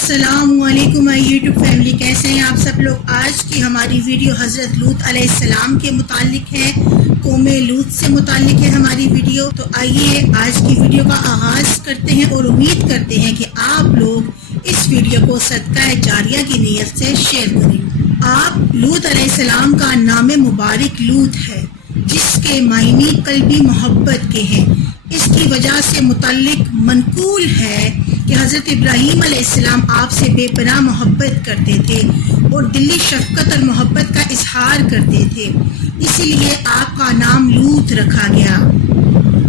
السلام علیکم YouTube family, کیسے ہیں آپ سب لوگ؟ آج کی ہماری ویڈیو حضرت لوط علیہ السلام کے متعلق ہے، قوم لوط سے متعلق ہے ہماری ویڈیو۔ تو آئیے آج کی ویڈیو کا آغاز کرتے ہیں اور امید کرتے ہیں کہ آپ لوگ اس ویڈیو کو صدقہ جاریہ کی نیت سے شیئر کریں۔ آپ لوط علیہ السلام کا نام مبارک لوط ہے، جس کے معنی قلبی محبت کے ہیں۔ اس کی وجہ سے متعلق منقول ہے کہ حضرت ابراہیم علیہ السلام آپ سے بے پناہ محبت کرتے تھے اور دلی شفقت اور محبت کا اظہار کرتے تھے، اسی لیے آپ کا نام لوط رکھا گیا۔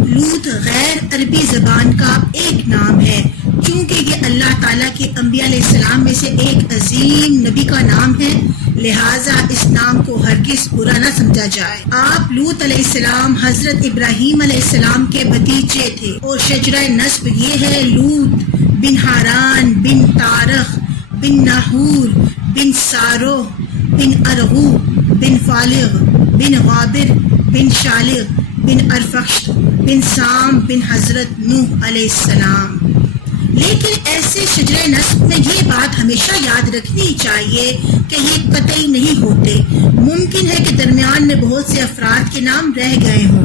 لوط غیر عربی زبان کا ایک نام ہے، چونکہ یہ اللہ تعالیٰ کے انبیاء علیہ السلام میں سے ایک عظیم نبی کا نام ہے، لہٰذا اس نام کو ہرگز برا نہ سمجھا جائے۔ آپ لوط علیہ السلام حضرت ابراہیم علیہ السلام کے بھتیجے تھے اور شجرہ نسب یہ ہے: لوط بن حاران بن تارخ بن ناحور بن ساروح بن ارغو بن فالغ بن غابر بن شالغ بن ارفخشد بن سام بن حضرت نوح علیہ السلام۔ لیکن ایسے شجرہ نسب میں یہ بات ہمیشہ یاد رکھنی چاہیے کہ یہ قطعی نہیں ہوتے، ممکن ہے کہ درمیان میں بہت سے افراد کے نام رہ گئے ہوں۔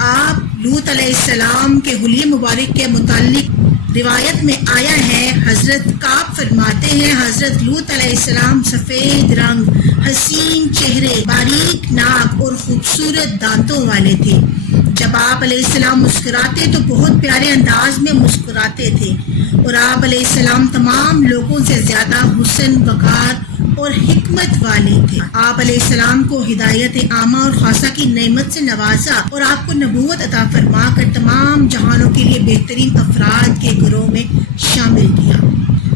آپ لوط علیہ السلام کے حلیہ مبارک کے متعلق روایت میں آیا ہے، حضرت کعب فرماتے ہیں حضرت لوط علیہ السلام سفید رنگ، حسین چہرے، باریک ناک اور خوبصورت دانتوں والے تھے۔ جب آپ علیہ السلام مسکراتے تو بہت پیارے انداز میں مسکراتے تھے، اور آپ علیہ السلام تمام لوگوں سے زیادہ حسن، وقار اور حکمت والے تھے۔ آپ علیہ السلام کو ہدایت عامہ اور خاصہ کی نعمت سے نوازا اور آپ کو نبوت عطا فرما کر تمام جہانوں کے لیے بہترین افراد کے گروہ میں شامل کیا۔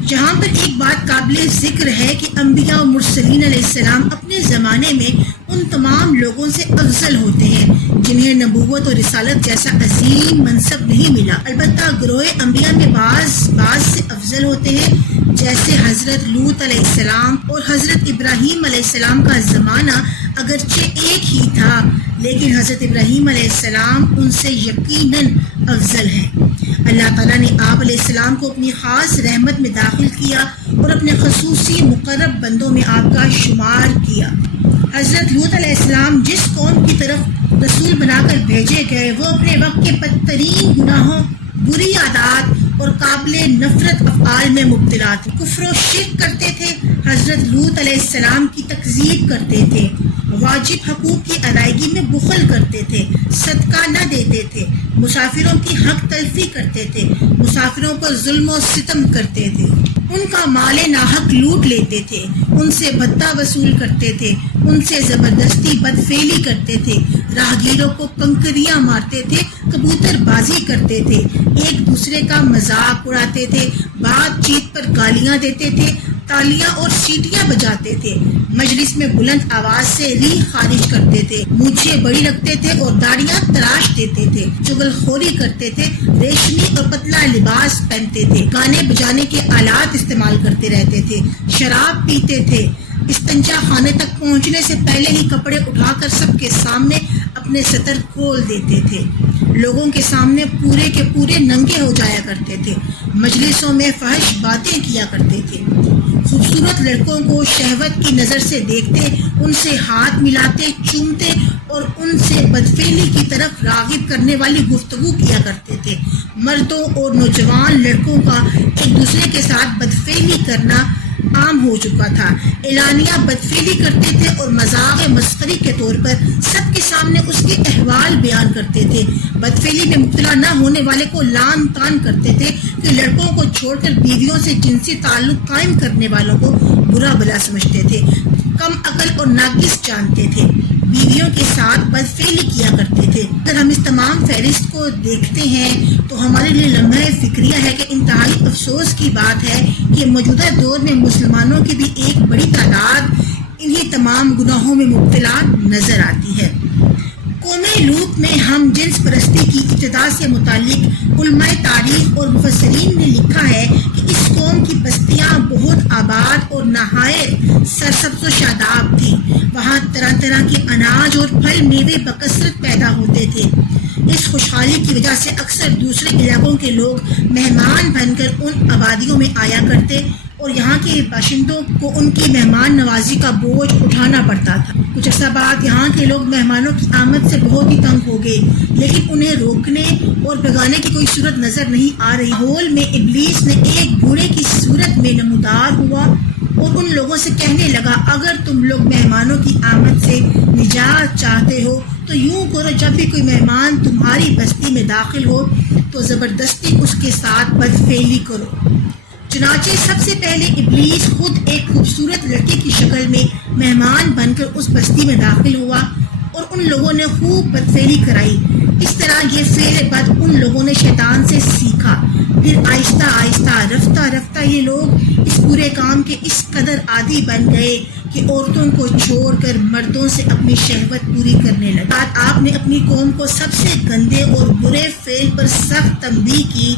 جہاں پر ایک بات قابل ذکر ہے کہ انبیاء و مرسلین علیہ السلام اپنے زمانے میں ان تمام لوگوں سے افضل ہوتے ہیں جنہیں نبوت اور رسالت جیسا عظیم منصب نہیں ملا۔ البتہ گروہ انبیاء میں بعض سے افضل ہوتے ہیں، جیسے حضرت لوط علیہ السلام اور حضرت ابراہیم علیہ السلام کا زمانہ اگرچہ ایک ہی تھا، لیکن حضرت ابراہیم علیہ السلام ان سے یقیناً افضل ہیں۔ اللہ تعالیٰ نے آپ علیہ السلام کو اپنی خاص رحمت میں داخل کیا اور اپنے خصوصی مقرب بندوں میں آپ کا شمار کیا۔ حضرت لوط علیہ السلام جس قوم کی طرف رسول بنا کر بھیجے گئے، وہ اپنے وقت کے بدترین گناہوں، بری عادات اور قابل نفرت افعال میں مبتلا تھے۔ کفر و شرک کرتے تھے، حضرت لوط علیہ السلام کی تکذیب کرتے تھے، واجب حقوق کی ادائیگی میں بخل کرتے تھے، صدقہ نہ دیتے تھے، مسافروں کی حق تلفی کرتے تھے، مسافروں پر ظلم و ستم کرتے تھے، ان کا مال ناحق لوٹ لیتے تھے، ان سے بھتہ وصول کرتے تھے، ان سے زبردستی بدفعلی کرتے تھے، راہگیروں کو کنکریاں مارتے تھے، کبوتر بازی کرتے تھے، ایک دوسرے کا مذاق اڑاتے تھے، بات چیت پر گالیاں دیتے تھے، تالیاں اور سیٹیاں بجاتے تھے، مجلس میں بلند آواز سے ریح خارج کرتے تھے، مونچھیں بڑی رکھتے تھے اور داڑیاں تراش دیتے تھے، چغل خوری کرتے تھے، ریشمی اور پتلا لباس پہنتے تھے، گانے بجانے کے آلات استعمال کرتے رہتے تھے، شراب پیتے تھے، استنجا خانے تک پہنچنے سے پہلے ہی کپڑے اٹھا کر سب کے سامنے اپنے سطر کھول دیتے تھے، لوگوں کے سامنے پورے کے پورے ننگے ہو جایا کرتے تھے، مجلسوں میں فحش باتیں کیا کرتے تھے، خوبصورت لڑکوں کو شہوت کی نظر سے دیکھتے، ان سے ہاتھ ملاتے، چومتے اور ان سے بدفعلی کی طرف راغب کرنے والی گفتگو کیا کرتے تھے۔ مردوں اور نوجوان لڑکوں کا ایک دوسرے کے ساتھ بدفعلی کرنا عام ہو چکا تھا، اعلانیہ بدفعلی کرتے تھے اور مذاق مسخری کے طور پر سب کے سامنے اس کے احوال بیان کرتے تھے۔ بدفعلی میں مبتلا نہ ہونے والے کو لعن طعن کرتے تھے کہ لڑکوں کو چھوڑ کر بیویوں سے جنسی تعلق قائم کرنے والوں کو برا بلا سمجھتے تھے، کم عقل اور ناقص جانتے تھے، بیویوں کے ساتھ بدفعلی کیا کرتے تھے۔ اگر ہم اس تمام فہرست کو دیکھتے ہیں تو ہمارے لیے لمحہ فکریہ ہے کہ انتہائی افسوس کی بات ہے کہ موجودہ دور میں مسلمانوں کی بھی ایک بڑی تعداد انہی تمام گناہوں میں مبتلا نظر آتی ہے۔ قوم لوط میں ہم جنس پرستی کی ابتدا سے متعلق علماء تاریخ اور مفسرین نے لکھا ہے کہ اس قوم کی بستیاں بہت آباد اور نہایت سرسبز و شاداب تھیں، وہاں طرح طرح کے اناج اور پھل میوے بکثرت پیدا ہوتے تھے، اس خوشحالی کی وجہ سے اکثر دوسرے علاقوں کے لوگ مہمان بن کر ان آبادیوں میں آیا کرتے اور یہاں کے باشندوں کو ان کی مہمان نوازی کا بوجھ اٹھانا پڑتا تھا۔ کچھ عرصہ بعد یہاں کے لوگ مہمانوں کی آمد سے بہت ہی تنگ ہو گئے، لیکن انہیں روکنے اور بھگانے کی کوئی صورت نظر نہیں آ رہی۔ ماحول میں ابلیس نے ایک بوڑھے کی صورت میں نمودار ہوا اور ان لوگوں سے کہنے لگا، اگر تم لوگ مہمانوں کی آمد سے نجات چاہتے ہو تو یوں کرو، جب بھی کوئی مہمان تمہاری بستی میں داخل ہو تو زبردستی اس کے ساتھ بدفعلی کرو۔ چنانچہ سب سے پہلے ابلیس خود ایک خوبصورت لڑکے کی شکل میں مہمان بن کر اس بستی میں داخل ہوا اور ان لوگوں نے خوب بدفعلی کرائی۔ اس طرح یہ فعل بد ان لوگوں نے شیطان سے سیکھا۔ پھر آہستہ آہستہ رفتہ رفتہ یہ لوگ اس برے کام کے اس قدر عادی بن گئے کہ عورتوں کو چھوڑ کر مردوں سے اپنی شہوت پوری کرنے لگے۔ بعد آپ نے اپنی قوم کو سب سے گندے اور برے فعل پر سخت تنبیہ کی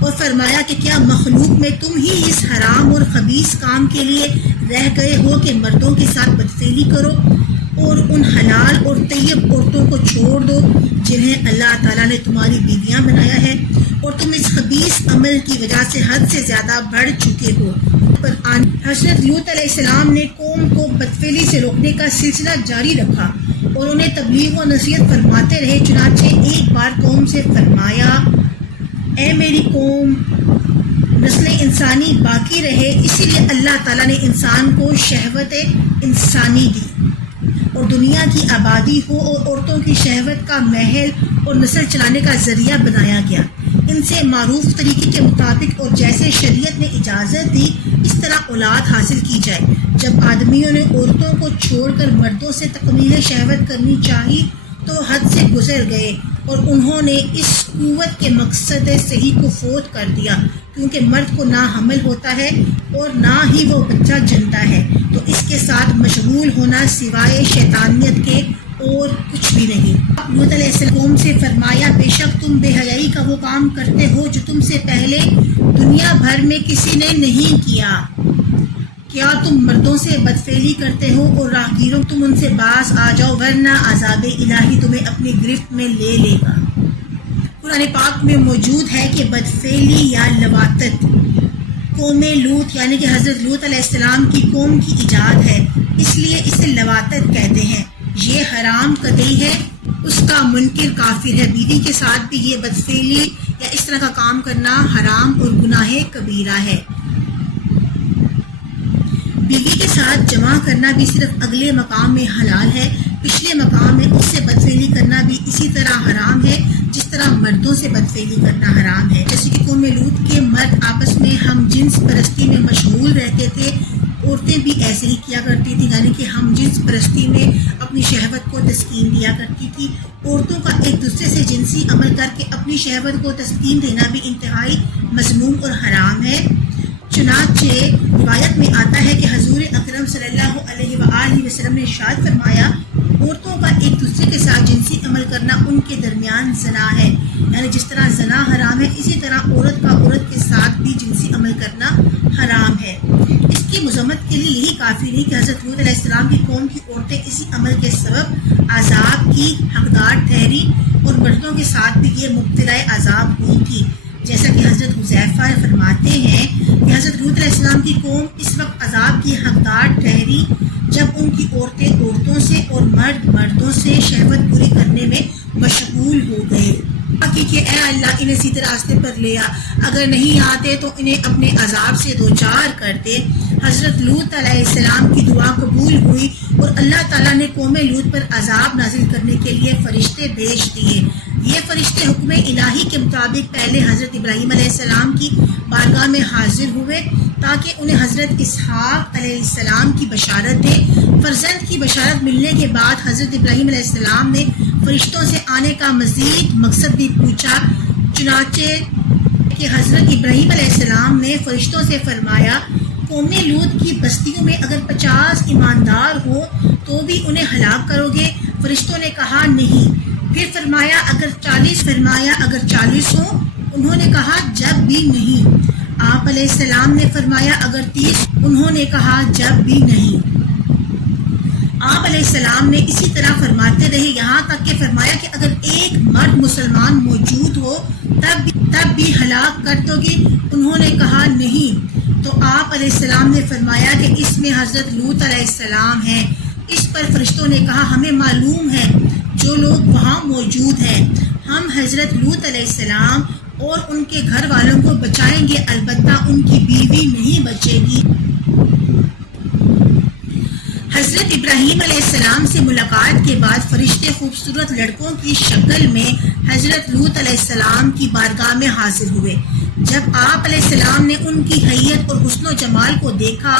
اور فرمایا کہ کیا مخلوق میں تم ہی اس حرام اور خبیث کام کے لیے رہ گئے ہو کہ مردوں کے ساتھ بدفعلی کرو اور ان حلال اور طیب عورتوں کو چھوڑ دو جنہیں اللہ تعالیٰ نے تمہاری بیویاں بنایا ہے، اور تم اس خبیث عمل کی وجہ سے حد سے زیادہ بڑھ چکے ہو۔ حضرت لوط علیہ السلام نے قوم کو بدفعلی سے روکنے کا سلسلہ جاری رکھا اور انہیں تبلیغ و نصیحت فرماتے رہے۔ چنانچہ ایک بار قوم سے فرمایا، اے میری قوم، نسل انسانی باقی رہے، اسی لیے اللہ تعالیٰ نے انسان کو شہوت انسانی دی اور دنیا کی آبادی ہو اور عورتوں کی شہوت کا محل اور نسل چلانے کا ذریعہ بنایا گیا۔ ان سے معروف طریقے کے مطابق اور جیسے شریعت نے اجازت دی اس طرح اولاد حاصل کی جائے۔ جب آدمیوں نے عورتوں کو چھوڑ کر مردوں سے تکمیل شہوت کرنی چاہی تو حد سے گزر گئے اور انہوں نے اس قوت کے مقصد صحیح کو فوت کر دیا، کیونکہ مرد کو نہ حمل ہوتا ہے اور نہ ہی وہ بچہ جنتا ہے، تو اس کے ساتھ مشغول ہونا سوائے شیطانیت کے اور کچھ بھی نہیں۔ لوط علیہ السلام سے فرمایا، بے شک تم بے حیائی کا وہ کام کرتے ہو جو تم سے پہلے دنیا بھر میں کسی نے نہیں کیا۔ کیا تم مردوں سے بدفعلی کرتے ہو اور راہگیروں تم ان سے باز آ جاؤ، ورنہ عذاب الہی تمہیں اپنی گرفت میں لے لے گا۔ قرآن پاک میں موجود ہے کہ بدفعلی یا لواطت قوم لوط یعنی کہ حضرت لوط علیہ السلام کی قوم کی ایجاد ہے، اس لیے اسے لواطت کہتے ہیں۔ یہ حرام قطعی ہے، اس کا منکر کافر ہے۔ بیوی کے ساتھ بھی یہ بدفعلی یا اس طرح کا کام کرنا حرام اور گناہ کبیرہ ہے۔ بیوی کے ساتھ جمع کرنا بھی صرف اگلے مقام میں حلال ہے، پچھلے مقام میں اس سے بدفعلی کرنا بھی اسی طرح حرام ہے جس طرح مردوں سے بدفعلی کرنا حرام ہے۔ جیسے کہ قوم لوط کے مرد آپس میں ہم جنس پرستی میں مشغول رہتے تھے، عورتیں بھی ایسے ہی کیا کرتی تھیں، یعنی کہ ہم جنس پرستی میں اپنی شہوت کو تسکین دیا کرتی تھی۔ عورتوں کا ایک دوسرے سے جنسی عمل کر کے اپنی شہوت کو تسکین دینا بھی انتہائی مذموم اور حرام ہے۔ چنانچہ روایت میں آتا ہے کہ حضور اکرم صلی اللہ علیہ وآلہ وسلم نے ارشاد فرمایا، عورتوں کا ایک دوسرے کے ساتھ جنسی عمل کرنا ان کے درمیان زنا ہے، یعنی جس طرح زنا حرام ہے اسی طرح عورت کا عورت کے ساتھ بھی جنسی عمل کرنا حرام ہے۔ اس کی مذمت کے لیے یہی کافی نہیں کہ حضرت لوط علیہ السلام کی قوم کی عورتیں اسی عمل کے سبب عذاب کی حقدار ٹھہری اور مردوں کے ساتھ بھی یہ مبتلا عذاب ہوئی تھی، جیسا کہ حضرت حذیفہ فرماتے ہیں کہ حضرت لوط علیہ السلام کی قوم اس وقت عذاب کی حقدار ٹھہری جب ان کی عورتیں عورتوں سے اور مرد مردوں سے شہوت پوری کرنے میں مشغول ہو گئے، کہ اے اللہ انہیں سیدھے راستے پر لے آ، اگر نہیں آتے تو انہیں اپنے عذاب سے دوچار کر دے۔ حضرت لوط علیہ السلام کی دعا قبول ہوئی اور اللہ تعالیٰ نے قوم لوط پر عذاب نازل کرنے کے لیے فرشتے بھیج دیے۔ یہ فرشتے حکم الہی کے مطابق پہلے حضرت ابراہیم علیہ السلام کی بارگاہ میں حاضر ہوئے تاکہ انہیں حضرت اسحاق علیہ السلام کی بشارت دے۔ فرزند کی بشارت ملنے کے بعد حضرت ابراہیم علیہ السلام نے فرشتوں سے آنے کا مزید مقصد بھی پوچھا، چنانچہ کہ حضرت ابراہیم علیہ السلام نے فرشتوں سے فرمایا، قوم لوط کی بستیوں میں اگر 50 ایماندار ہو تو بھی انہیں ہلاک کرو گے؟ فرشتوں نے کہا نہیں۔ پھر فرمایا اگر 40 ہوں؟ انہوں نے کہا جب بھی نہیں۔ آپ علیہ السلام نے فرمایا اگر 30؟ انہوں نے کہا جب بھی نہیں۔ آپ علیہ السلام نے اسی طرح فرماتے رہے، یہاں تک کہ فرمایا کہ اگر ایک مرد مسلمان موجود ہو تب بھی ہلاک کر دو گے؟ انہوں نے کہا نہیں۔ تو آپ علیہ السلام نے فرمایا کہ اس میں حضرت لوط علیہ السلام ہیں۔ اس پر فرشتوں نے کہا ہمیں معلوم ہے جو لوگ وہاں موجود ہیں، ہم حضرت لوط علیہ السلام اور ان کے گھر والوں کو بچائیں گے، البتہ ان کی بیوی نہیں بچے گی۔ حضرت ابراہیم علیہ السلام سے ملاقات کے بعد فرشتے خوبصورت لڑکوں کی شکل میں حضرت لوط علیہ السلام کی بارگاہ میں حاضر ہوئے۔ جب آپ علیہ السلام نے ان کی حیت اور حسن و جمال کو دیکھا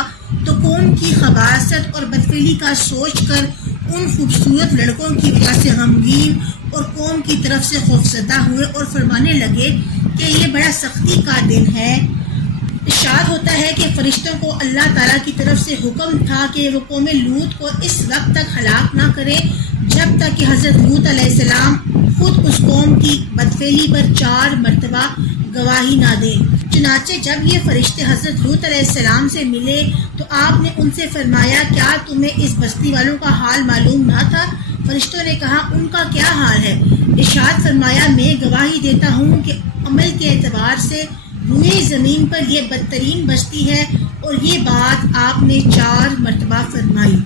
تو قوم کی خباثت اور بدفعلی کا سوچ کر ان خوبصورت لڑکوں کی وجہ سے غمگین اور قوم کی طرف سے خوفزدہ ہوئے اور فرمانے لگے کہ یہ بڑا سختی کا دن ہے۔ ارشاد ہوتا ہے کہ فرشتوں کو اللہ تعالیٰ کی طرف سے حکم تھا کہ وہ قوم لوط کو اس وقت تک ہلاک نہ کرے جب تک کہ حضرت لوط علیہ السلام خود اس قوم کی بدفعلی پر 4 مرتبہ گواہی نہ دیں۔ چنانچہ جب یہ فرشتے حضرت لوط علیہ السلام سے ملے تو آپ نے ان سے فرمایا کیا تمہیں اس بستی والوں کا حال معلوم نہ تھا؟ فرشتوں نے کہا ان کا کیا حال ہے؟ ارشاد فرمایا میں گواہی دیتا ہوں کہ عمل کے اعتبار سے روئے زمین پر یہ بدترین بستی ہے، اور یہ بات آپ نے 4 مرتبہ فرمائی۔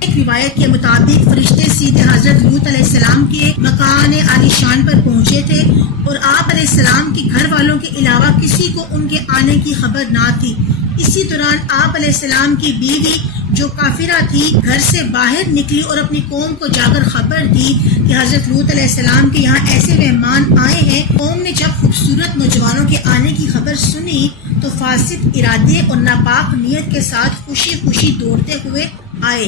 ایک روایت کے مطابق فرشتے سیدھے حضرت لوط علیہ السلام کے مکان عالی شان پر پہنچے تھے اور آپ علیہ السلام کے گھر والوں کے علاوہ کسی کو ان کے آنے کی خبر نہ تھی۔ اسی دوران آپ علیہ السلام کی بیوی جو کافرہ تھی گھر سے باہر نکلی اور اپنی قوم کو جا کر خبر دی کہ حضرت لوط علیہ السلام کے یہاں ایسے مہمان آئے ہیں۔ قوم نے جب خوبصورت نوجوانوں کے آنے کی خبر سنی تو فاسد ارادے اور ناپاک نیت کے ساتھ خوشی خوشی دوڑتے ہوئے آئے۔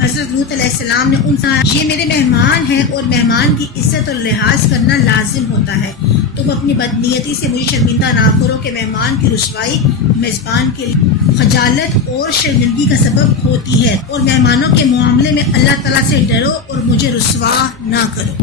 حضرت لوط علیہ السلام نے ان سے یہ میرے مہمان ہیں اور مہمان کی عزت اور لحاظ کرنا لازم ہوتا ہے، تم اپنی بدنیتی سے مجھے شرمندہ نہ کرو کہ مہمان کی رسوائی میزبان کے لیے خجالت اور شرمندگی کا سبب ہوتی ہے، اور مہمانوں کے معاملے میں اللہ تعالیٰ سے ڈرو اور مجھے رسوا نہ کرو۔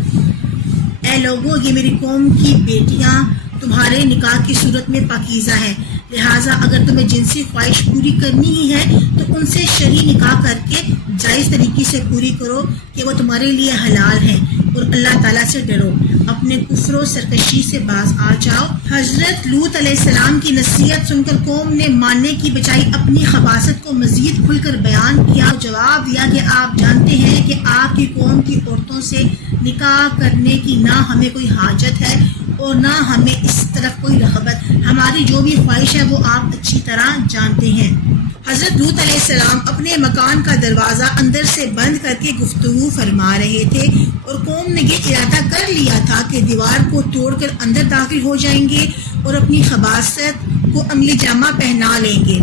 اے لوگو، یہ میری قوم کی بیٹیاں تمہارے نکاح کی صورت میں پاکیزہ ہیں، لہٰذا اگر تمہیں جنسی خواہش پوری کرنی ہی ہے تو ان سے شرعی نکاح کر کے جائز طریقے سے پوری کرو کہ وہ تمہارے لیے حلال ہیں، اور اللہ تعالیٰ سے ڈرو، اپنے کفر و سرکشی سے باز آ جاؤ۔ حضرت لوط علیہ السلام کی نصیحت سن کر قوم نے ماننے کی بجائے اپنی خباثت کو مزید کھل کر بیان کیا، جواب دیا کہ آپ جانتے ہیں کہ آپ کی قوم کی عورتوں سے نکاح کرنے کی نہ ہمیں کوئی حاجت ہے اور نہ ہمیں اس طرف کوئی رغبت، ہماری جو بھی خواہش ہے وہ آپ اچھی طرح جانتے ہیں۔ حضرت لوط علیہ السلام اپنے مکان کا دروازہ اندر سے بند کر کے گفتگو فرما رہے تھے، اور قوم نے یہ ارادہ کر لیا تھا کہ دیوار کو توڑ کر اندر داخل ہو جائیں گے اور اپنی خباثت کو عملی جامہ پہنا لیں گے۔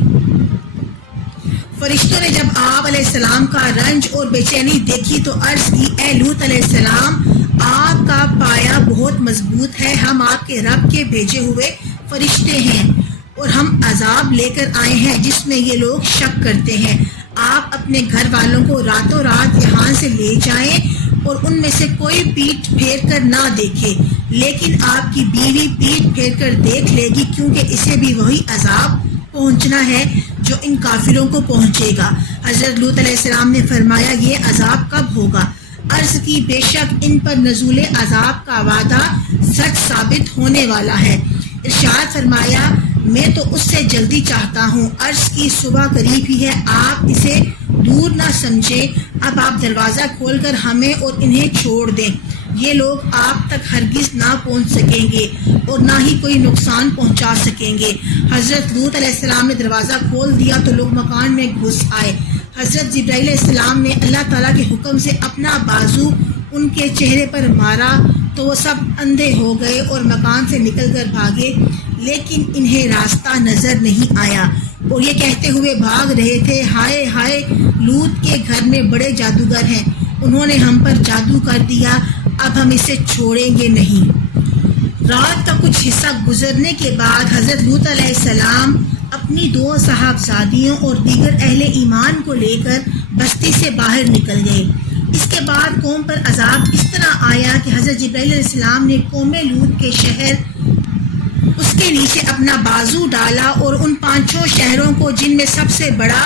فرشتوں نے جب آپ علیہ السلام کا رنج اور بے چینی دیکھی تو عرض کی اے لوط علیہ السلام، آپ کا پایا بہت مضبوط ہے، ہم آپ کے رب کے بھیجے ہوئے فرشتے ہیں اور ہم عذاب لے کر آئے ہیں جس میں یہ لوگ شک کرتے ہیں۔ آپ اپنے گھر والوں کو راتوں رات یہاں سے لے جائیں اور ان میں سے کوئی پیٹھ پھیر کر نہ دیکھے، لیکن آپ کی بیوی پیٹھ پھیر کر دیکھ لے گی کیونکہ اسے بھی وہی عذاب پہنچنا ہے جو ان کافروں کو پہنچے گا۔ حضرت لوط علیہ السلام نے فرمایا یہ عذاب کب ہوگا؟ عرض کی بے شک ان پر نزول عذاب کا وعدہ سچ ثابت ہونے والا ہے۔ ارشاد فرمایا میں تو اس سے جلدی چاہتا ہوں۔ عرض کی صبح قریب ہی ہے، آپ اسے دور نہ سمجھیں، اب آپ دروازہ کھول کر ہمیں اور انہیں چھوڑ دیں، یہ لوگ آپ تک ہرگز نہ پہنچ سکیں گے اور نہ ہی کوئی نقصان پہنچا سکیں گے۔ حضرت لوط علیہ السلام نے دروازہ کھول دیا تو لوگ مکان میں گھس آئے۔ حضرت جبرائیل علیہ السلام نے اللہ تعالیٰ کے حکم سے اپنا بازو ان کے چہرے پر مارا تو وہ سب اندھے ہو گئے اور مکان سے نکل کر بھاگے، لیکن انہیں راستہ نظر نہیں آیا اور یہ کہتے ہوئے بھاگ رہے تھے ہائے ہائے، لوط کے گھر میں بڑے جادوگر ہیں، انہوں نے ہم پر جادو کر دیا، اب ہم اسے چھوڑیں گے نہیں۔ رات کا کچھ حصہ گزرنے کے بعد حضرت لوط علیہ السلام اپنی 2 صاحبزادیوں اور دیگر اہل ایمان کو لے کر بستی سے باہر نکل گئے۔ اس کے بعد قوم پر عذاب اس طرح آیا کہ حضرت جبرائیل علیہ السلام نے قوم لوط کے شہر اس کے نیچے اپنا بازو ڈالا اور ان 5 شہروں کو جن میں سب سے بڑا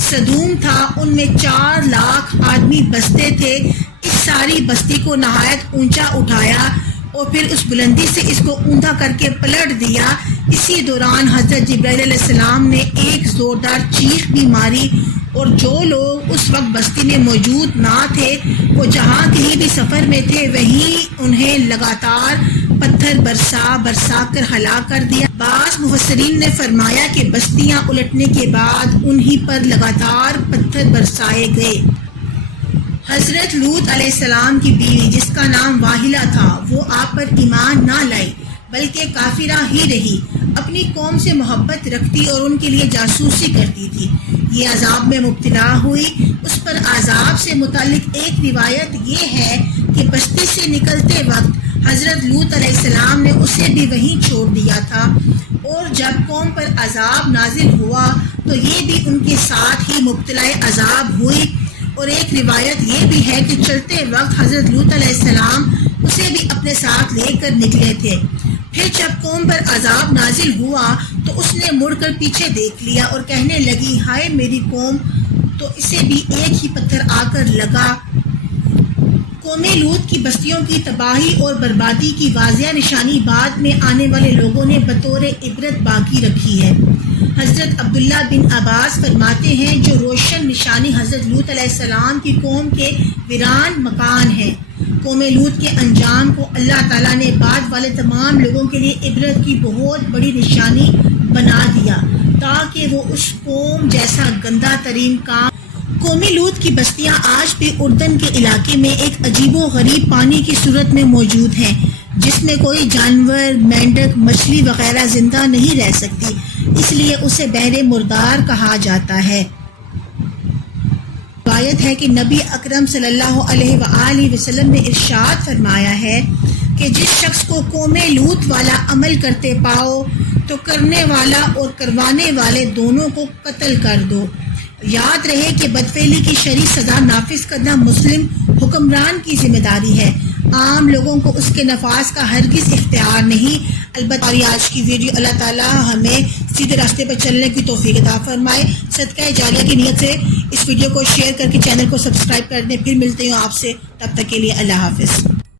صدوم تھا، ان میں 4 لاکھ آدمی بستے تھے۔ اس ساری بستی کو نہایت اونچا اٹھایا اور پھر اس بلندی سے اس کو اوندا کر کے پلٹ دیا۔ اسی دوران حضرت جبرائیل علیہ السلام نے ایک زوردار چیخ بھی ماری اور جو لوگ اس وقت بستی میں موجود نہ تھے وہ جہاں کہیں بھی سفر میں تھے وہیں انہیں لگاتار پتھر برسا کر ہلاک کر دیا۔ بعض مفسرین نے فرمایا کہ بستیاں الٹنے کے بعد انہی پر لگاتار پتھر برسائے گئے۔ حضرت لوط علیہ السلام کی بیوی جس کا نام واحلہ تھا وہ آپ پر ایمان نہ لائی بلکہ کافرہ ہی رہی، اپنی قوم سے محبت رکھتی اور ان کے لیے جاسوسی کرتی تھی۔ یہ عذاب میں مبتلا ہوئی۔ اس پر عذاب سے متعلق ایک روایت یہ ہے کہ بستی سے نکلتے وقت حضرت لوط علیہ السلام نے اسے بھی وہیں چھوڑ دیا تھا، اور جب قوم پر عذاب نازل ہوا تو یہ بھی ان کے ساتھ ہی مبتلا عذاب ہوئی۔ اور ایک روایت یہ بھی ہے کہ چلتے وقت حضرت لوط علیہ السلام اسے بھی اپنے ساتھ لے کر نکلے تھے۔ پھر جب قوم پر عذاب نازل ہوا تو اس نے مڑ کر پیچھے دیکھ لیا اور کہنے لگی ہائے میری قوم، تو اسے بھی ایک ہی پتھر آ کر لگا۔ قوم لوط کی بستیوں کی تباہی اور بربادی کی واضح نشانی بعد میں آنے والے لوگوں نے بطور عبرت باقی رکھی ہے۔ حضرت عبداللہ بن عباس فرماتے ہیں جو روشن نشانی حضرت لوط علیہ السلام کی قوم کے ویران مکان ہیں۔ قوم لوط کے انجام کو اللہ تعالیٰ نے بعد والے تمام لوگوں کے لیے عبرت کی بہت بڑی نشانی بنا دیا تاکہ وہ اس قوم جیسا گندہ ترین کام۔ قوم لوط کی بستیاں آج بھی اردن کے علاقے میں ایک عجیب و غریب پانی کی صورت میں موجود ہیں جس میں کوئی جانور، مینڈک، مچھلی وغیرہ زندہ نہیں رہ سکتی، اس لیے اسے بحر مردار کہا جاتا ہے۔ روایت ہے کہ نبی اکرم صلی اللہ علیہ وآلہ وسلم نے ارشاد فرمایا ہے کہ جس شخص کو قوم لوط والا عمل کرتے پاؤ تو کرنے والا اور کروانے والے دونوں کو قتل کر دو۔ یاد رہے کہ بدفعلی کی شرعی سزا نافذ کرنا مسلم حکمران کی ذمہ داری ہے، عام لوگوں کو اس کے نفاذ کا ہرگز اختیار نہیں۔ البتہ اور آج کی ویڈیو اللہ تعالیٰ ہمیں سیدھے راستے پر چلنے کی توفیق عطا فرمائے۔ صدقہ جاریہ کی نیت سے اس ویڈیو کو شیئر کر کے چینل کو سبسکرائب کر دیں۔ پھر ملتے ہیں آپ سے، تب تک کے لیے اللہ حافظ۔